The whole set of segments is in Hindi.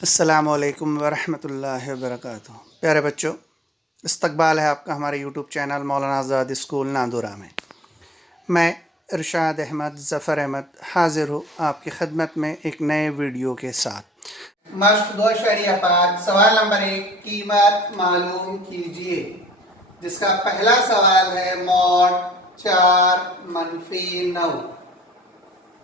अस्सलामुअलैकुम वरहमतुल्लाहि वबरकातुहू। प्यारे बच्चों, इस्तकबाल है आपका हमारे यूट्यूब चैनल मौलाना आज़ाद स्कूल नादुरा में। मैं इरशाद अहमद ज़फ़र अहमद हाज़िर हूँ आपकी खिदमत में एक नए वीडियो के साथ। मश्क 2.5 सवाल नंबर 1, कीमत मालूम कीजिए, जिसका पहला सवाल है मॉड 4-9।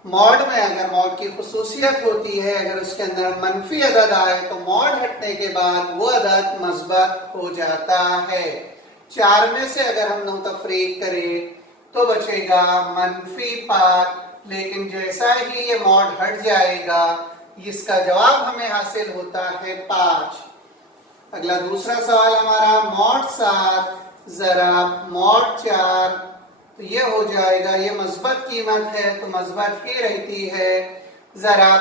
मॉड में अगर मॉड की खुसूसियत होती है, अगर उसके अंदर मनफी अदद आए तो मॉड हटने के बाद वो अदद मस्बत हो जाता है। 4 में से अगर हम तफरीक करें तो बचेगा -5, लेकिन जैसा ही ये मॉड हट जाएगा इसका जवाब हमें हासिल होता है 5। अगला दूसरा सवाल हमारा मॉड 7 जरा मॉड 4, तो ये हो जाएगा, ये मस्बत कीमत है तो मस्बत ही रहती है। जरा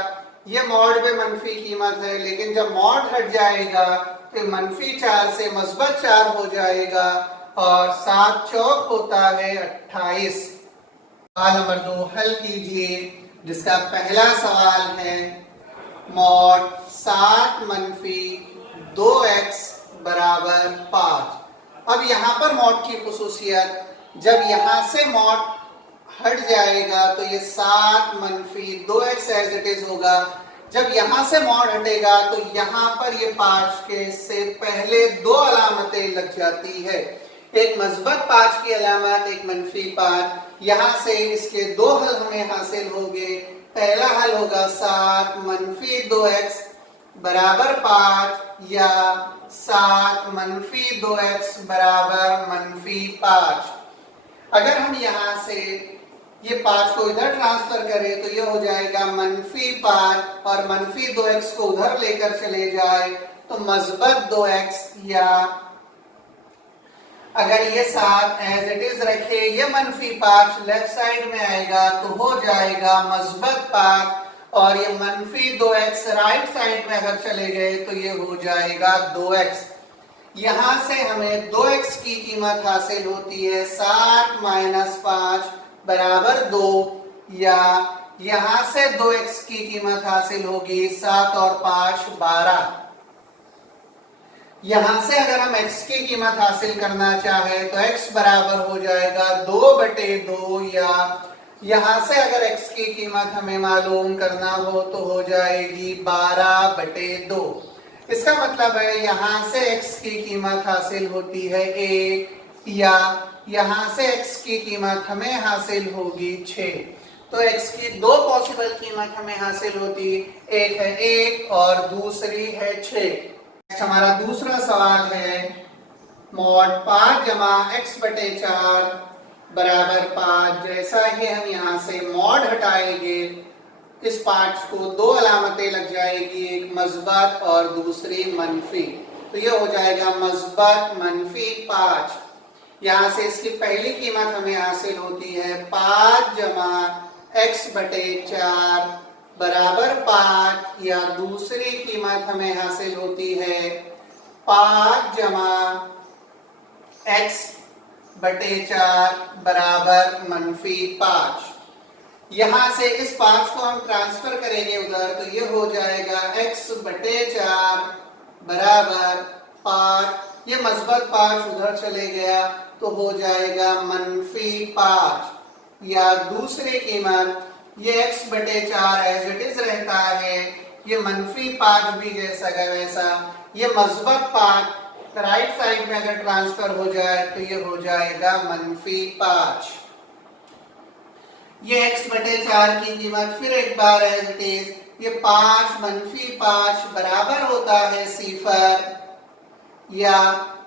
ये मॉड में मनफी कीमत है, लेकिन जब मॉड हट जाएगा तो -4 से मस्बत 4 हो जाएगा और 7 चौक होता है 28। सवाल नंबर 2 हल कीजिए, जिसका पहला सवाल है मॉड 7-2x बराबर 5। अब यहाँ पर मॉड की खुसूसियत, जब यहां से मॉड हट जाएगा तो ये 7-2x एज इट इज होगा। जब यहां से मॉड हटेगा तो यहां पर ये 5 के से पहले दो अलामतें लग जाती है, एक मस्बत 5 की अलामत, एक -5। यहां से इसके दो हल हमें हासिल होंगे। पहला हल होगा 7-2x बराबर 5 या 7-2x बराबर -5। अगर हम यहाँ से ये 5 को इधर ट्रांसफर करें तो ये हो जाएगा -5 और -2x को उधर लेकर चले जाए तो मस्बत 2x, या अगर ये 7 एज इट इज रखे, ये -5 लेफ्ट साइड में आएगा तो हो जाएगा मस्बत 5 और ये -2x राइट साइड में अगर चले गए तो ये हो जाएगा 2x। यहां से हमें 2x की कीमत हासिल होती है 7 - 5 बराबर 2, या यहां से 2x की कीमत हासिल होगी 7 और 5 12। यहां से अगर हम x की कीमत हासिल करना चाहे तो x बराबर हो जाएगा 2/2, या यहां से अगर x की कीमत हमें मालूम करना हो तो हो जाएगी 12/2। इसका मतलब है यहां से x की कीमत हासिल होती है 1, या यहां से x की कीमत हमें हासिल होगी 6। तो x की दो पॉसिबल कीमत हमें हासिल होती, एक है 1 और दूसरी है 6। हमारा दूसरा सवाल है मॉड 5-x/4 बराबर 5। जैसा ही हम यहाँ से मॉड हटाएंगे इस 5 को दो अलामतें लग जाएगी, एक मस्बत और दूसरी मनफी, तो ये हो जाएगा मस्बत -5। यहाँ से इसकी पहली कीमत हमें हासिल होती है 5-x/4 बराबर 5, या दूसरी कीमत हमें हासिल होती है 5-x/4 बराबर -5। यहां से इस 5 को हम ट्रांसफर करेंगे उधर तो ये हो जाएगा x/4 बराबर 5। ये मस्बत 5 उधर चले गया तो हो जाएगा -5, या दूसरी कीमत ये x/4 एज इट इज रहता है, ये -5 भी जैसा का वैसा, ये मस्बत 5 राइट साइड में अगर ट्रांसफर हो जाए तो ये हो जाएगा -5। ये x/4 की कीमत फिर एक बार एज इट इज, ये 5 -5 बराबर होता है 0, या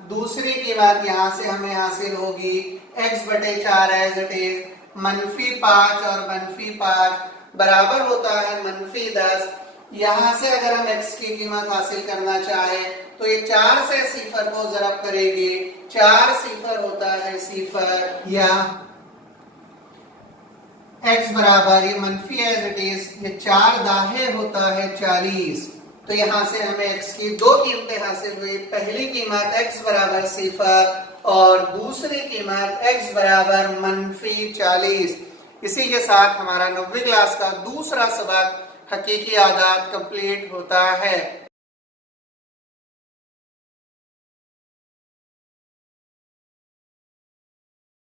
दूसरी कीमत यहां से हमें हासिल होगी x/4 एज इट इज, -5 और -5 बराबर होता है -10। यहां से अगर हम x की कीमत हासिल करना चाहे तो ये 4 से 0 को ज़रब करेंगे, 4 0 होता है 0, या x बराबर ये मनफी एज इट इज, ये 4 दाहे होता है 40। तो यहां से हमें x की दो कीमतें हासिल हुई, पहली कीमत x बराबर 0 और दूसरी कीमत x बराबर -40। इसी के साथ हमारा 9वीं क्लास का दूसरा सबक हकीकी आदात कंप्लीट होता है।